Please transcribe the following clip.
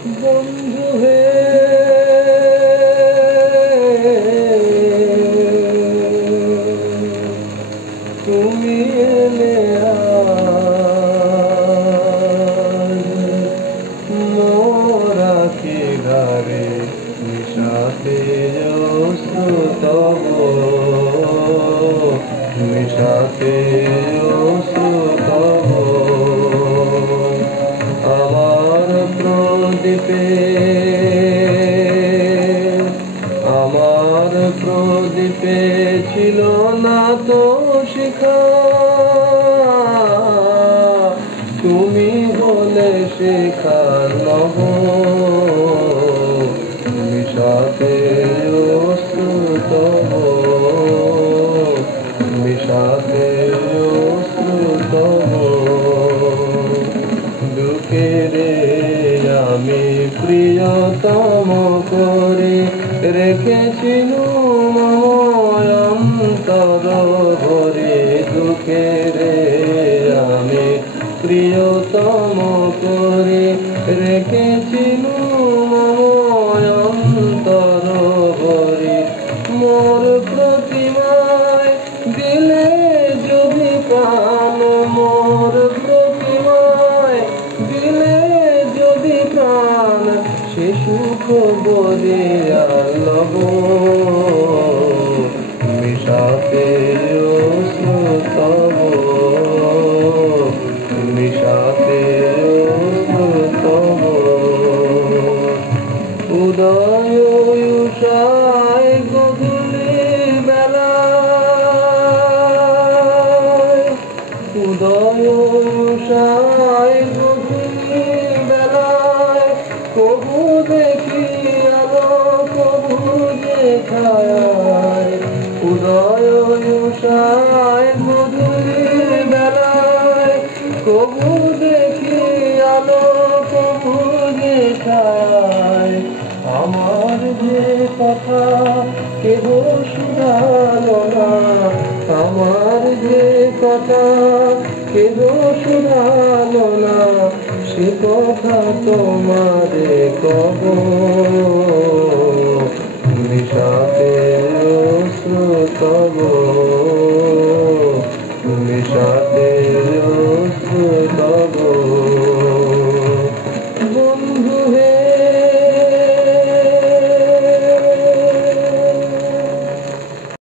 বন্ধু হে তুমি এলে মোরা কি ঘরে নিশাতে অশ্রুতব নিশাতে অশ্রুতব আমার প্রদীপে ছিল না তো শিখা তুমি হলে শিখা নব মিশাতে অশ্রুতব মিশাতে অশ্রুতব দুঃখেরে আমি প্রিয়তম করে রেখেছিলুম অন্তর ভরে দুঃখেরে আমি প্রিয়তম করে রেখেছিলুম অন্তর ভরে মোর প্রতিমায় দিলে যদি প্রাণ মোর প্রতিমায় দিলে যদি প্রাণ সে সুখ বলিয়া লব মিশাতে অশ্রুতব মিশাতে অশ্রুতব উদয় উষায় গধূলি বেলায় উদয় উষায় গধূলি বেলায় কবু দেখি আলো কবু যে ছায়ায় উদয় উষায় গধূলি বেলায় কবু দেখি আলো কবু যে ছায়ায় আমার যে কথা কেহ শুধালো না আমার যে কথা কেহ শুধালো না সে কথা তোমারে কব মিশাতে অশ্রুতব।